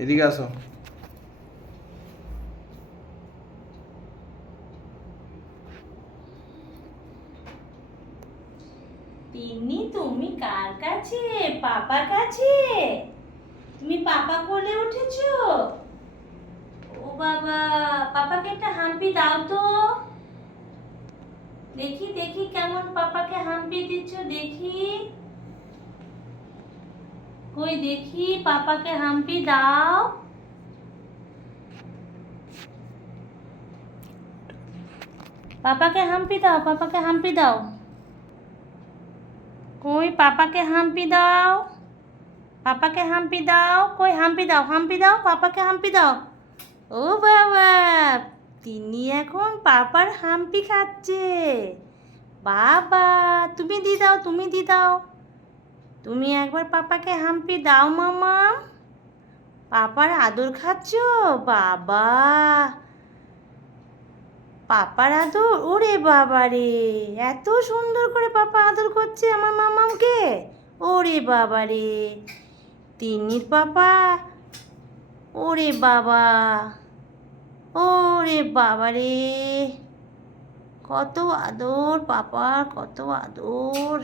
এদিকে আসো। তিন্নি, তুমি কার কাছে? পাপার কাছে? তুমি পাপা কোলে উঠেছো? ও বাবা, পাপাকে একটা হাম্পি দাও তো। দেখি দেখি কেমন পাপাকে হাম্পি দিচ্ছ, দেখি। কই দেখি, পাপাকে হাম্পি দাও। পাপাকে হাম্পি দাও, পাপাকে হাম্পি দাও। কই পাপাকে হাম্পি দাও। পাপাকে হাম্পি দাও, কই হাম্পি দাও, হাম্পি দাও, পাপাকে হাম্পি দাও। ও বাবা, তিনি এখন পাপার হাম্পি খাচ্ছে। বাবা, তুমি দি দাও, তুমি দি দাও। তুমি একবার পাপাকে হাম্পি দাও মামা। পাপার আদর খাচ্ছো? বাবা, পাপার আদর, ওরে বাবা রে, এত সুন্দর করে পাপা আদর করছে আমার মামাকে। ওরে বাবা রে, তিন্নির পাপা, ওরে বাবা, ওরে বাবা রে, কত আদর পাপার, কত আদর।